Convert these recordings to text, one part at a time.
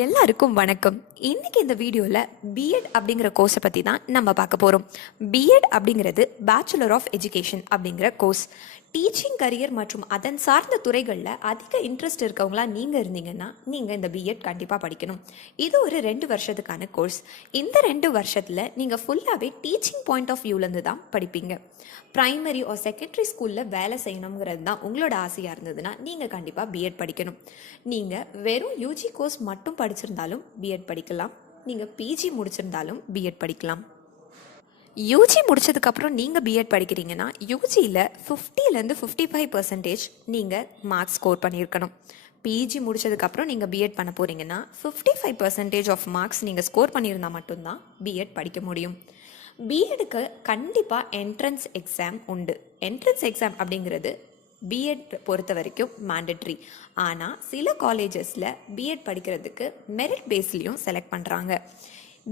எல்லாருக்கும் வணக்கம். இன்னைக்கு இந்த வீடியோவில் பிஎட் அப்படிங்கிற கோர்ஸை பற்றி தான் நம்ம பார்க்க போகிறோம். பிஎட் அப்படிங்கிறது பேச்சுலர் ஆஃப் எஜுகேஷன் அப்படிங்கிற கோர்ஸ். டீச்சிங் கரியர் மற்றும் அதன் சார்ந்த துறைகளில் அதிக இன்ட்ரெஸ்ட் இருக்கவங்களா நீங்கள் இருந்தீங்கன்னா நீங்கள் இந்த பிஎட் கண்டிப்பாக படிக்கணும். இது ஒரு 2 வருஷத்துக்கான கோர்ஸ். இந்த 2 வருஷத்தில் நீங்கள் ஃபுல்லாகவே டீச்சிங் பாயிண்ட் ஆஃப் வியூலேருந்து தான் படிப்பீங்க. ப்ரைமரி ஆர் செகண்டரி ஸ்கூலில் வேலை செய்யணுங்கிறது தான் உங்களோட ஆசையாக இருந்ததுன்னா நீங்கள் கண்டிப்பாக பிஎட் படிக்கணும். நீங்கள் வெறும் யூஜி கோர்ஸ் மட்டும் படிச்சிருந்தாலும் பிஎட் படிக்கலாம். நீங்கள் பிஜி முடிச்சிருந்தாலும் பிஎட் படிக்கலாம். யூஜி முடிச்சதுக்கப்புறம் நீங்கள் பிஎட் படிக்கிறீங்கன்னா யூஜியில் 50லேருந்து 55% நீங்கள் மார்க்ஸ் ஸ்கோர் பண்ணியிருக்கணும். பிஜி முடிச்சதுக்கப்புறம் நீங்கள் பிஎட் பண்ண போகிறீங்கன்னா 55% ஆஃப் மார்க்ஸ் நீங்கள் ஸ்கோர் பண்ணியிருந்தால் மட்டும்தான் பிஎட் படிக்க முடியும். பிஎடுக்கு கண்டிப்பாக என்ட்ரன்ஸ் எக்ஸாம் உண்டு. என்ட்ரன்ஸ் எக்ஸாம் அப்படிங்கிறது பிஎட் பொறுத்த வரைக்கும் மேண்டட்ரி. ஆனால் சில காலேஜஸில் பிஎட் படிக்கிறதுக்கு மெரிட் பேஸ்லேயும் செலக்ட் பண்ணுறாங்க.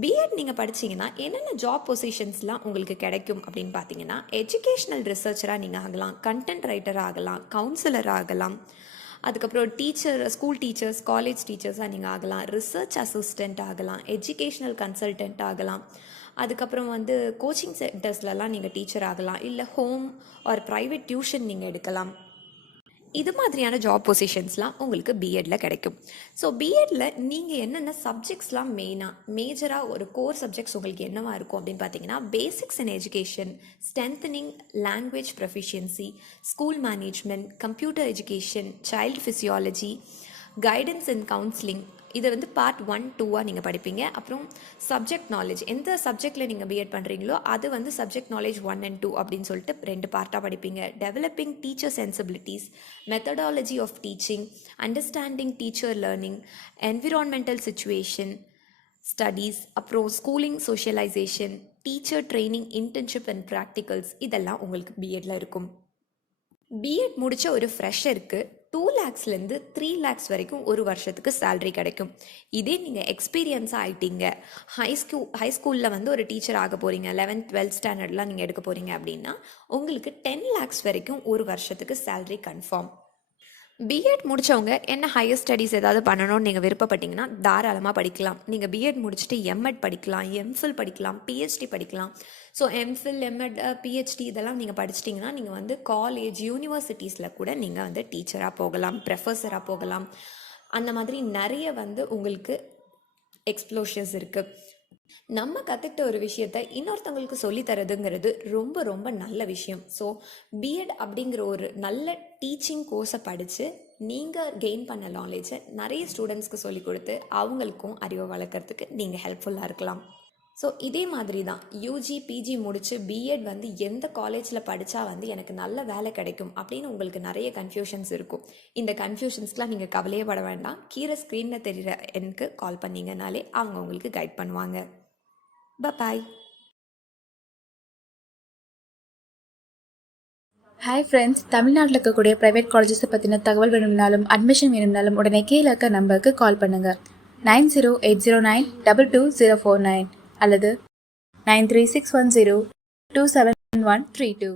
பிஎட் நீங்கள் படிச்சிங்கன்னா என்னென்ன ஜாப் பொசிஷன்ஸ்லாம் உங்களுக்கு கிடைக்கும் அப்படின்னு பார்த்தீங்கன்னா, எஜுகேஷ்னல் ரிசர்ச்சராக நீங்கள் ஆகலாம், கண்டென்ட் ரைட்டராக ஆகலாம், கவுன்சிலர் ஆகலாம், அதுக்கப்புறம் டீச்சர், ஸ்கூல் டீச்சர்ஸ், காலேஜ் டீச்சர்ஸாக நீங்கள் ஆகலாம், ரிசர்ச் அசிஸ்டண்ட் ஆகலாம், எஜுகேஷ்னல் கன்சல்டன்ட் ஆகலாம், அதுக்கப்புறம் கோச்சிங் சென்டர்ஸ்லலாம் நீங்கள் டீச்சர் ஆகலாம், இல்லை ஹோம் ஆர் ப்ரைவேட் டியூஷன் நீங்கள் எடுக்கலாம். இது மாதிரியான ஜாப் பொசிஷன்ஸ்லாம் உங்களுக்கு பிஎட்டில் கிடைக்கும். ஸோ பிஎட்டில் நீங்கள் என்னென்ன சப்ஜெக்ட்ஸ்லாம் மேஜராக ஒரு கோர் சப்ஜெக்ட்ஸ் உங்களுக்கு என்னவா இருக்கும் அப்படின்னு பார்த்தீங்கன்னா, basics in education, strengthening language proficiency, school management, computer education, child physiology, guidance and counselling. இதை பார்ட் 1, 2 நீங்கள் படிப்பீங்க. அப்புறம் சப்ஜெக்ட் நாலேஜ், எந்த சப்ஜெக்டில் நீங்கள் பிஎட் பண்ணுறீங்களோ அது சப்ஜெக்ட் நாலேஜ் 1 and 2 அப்படின்னு சொல்லிட்டு 2 பார்ட்டாக படிப்பீங்க. Developing teacher sensibilities, methodology of teaching, understanding teacher learning, environmental situation studies, அப்புறம் schooling socialisation, teacher training, internship and practicals, இதெல்லாம் உங்களுக்கு பிஎட்டில் இருக்கும். பிஎட் முடித்த ஒரு ஃப்ரெஷருக்கு 2 lakhsலேருந்து 3 lakhs வரைக்கும் ஒரு வருஷத்துக்கு சேலரி கிடைக்கும். இதே நீங்கள் எக்ஸ்பீரியன்ஸாக ஆகிட்டீங்க, ஹை ஸ்கூலில் ஒரு டீச்சர் ஆக போகிறீங்க, 11th 12th ஸ்டாண்டர்ட்லாம் நீங்கள் எடுக்க போகிறீங்க அப்படின்னா உங்களுக்கு 10 lakhs வரைக்கும் ஒரு வருஷத்துக்கு சேலரி கன்ஃபார்ம். பிஎட் முடித்தவங்க என்ன ஹையர் ஸ்டடீஸ் ஏதாவது பண்ணணும்னு நீங்கள் விருப்பப்பட்டீங்கன்னா தாராளமாக படிக்கலாம். நீங்கள் பிஎட் முடிச்சுட்டு எம்எட் படிக்கலாம், எம்ஃபில் படிக்கலாம், பிஹெச்டி படிக்கலாம். ஸோ எம்ஃபில், எம்எட், பிஹெச்டி இதெல்லாம் நீங்கள் படிச்சிட்டிங்கன்னா நீங்கள் காலேஜ், யூனிவர்சிட்டிஸில் கூட நீங்கள் டீச்சராக போகலாம், ப்ரொஃபஸராக போகலாம். அந்த மாதிரி நிறைய உங்களுக்கு எக்ஸ்ப்ளோஷர்ஸ் இருக்குது. நம்ம கற்றுக்கிட்ட ஒரு விஷயத்த இன்னொருத்தவங்களுக்கு சொல்லித்தரதுங்கிறது ரொம்ப ரொம்ப நல்ல விஷயம். ஸோ பிஎட் அப்படிங்கிற ஒரு நல்ல டீச்சிங் கோர்ஸை படித்து நீங்கள் கெயின் பண்ண நாலேஜை நிறைய ஸ்டூடெண்ட்ஸ்க்கு சொல்லிக் கொடுத்து அவங்களுக்கும் அறிவை வளர்க்குறதுக்கு நீங்கள் ஹெல்ப்ஃபுல்லாக இருக்கலாம். ஸோ இதே மாதிரி தான் யூஜி, பிஜி முடித்து பிஎட் எந்த காலேஜில் படித்தா எனக்கு நல்ல வேலை கிடைக்கும் அப்படின்னு உங்களுக்கு நிறைய கன்ஃபியூஷன்ஸ் இருக்கும். இந்த கன்ஃபியூஷன்ஸ்க்கெலாம் நீங்கள் கவலையே பட வேண்டாம். கீழே ஸ்க்ரீனில் தெரிகிற எனக்கு கால் பண்ணிங்கனாலே அவங்க உங்களுக்கு கைட் பண்ணுவாங்க. Bye-bye. ஹாய் ஃப்ரெண்ட்ஸ், தமிழ்நாட்டில் இருக்கக்கூடிய ப்ரைவேட் காலேஜஸை பற்றின தகவல் வேணும்னாலும் அட்மிஷன் வேணும்னாலும் உடனே கீழே இருக்க நம்பருக்கு கால் பண்ணுங்கள். 9080922049 அல்லது 93610273132.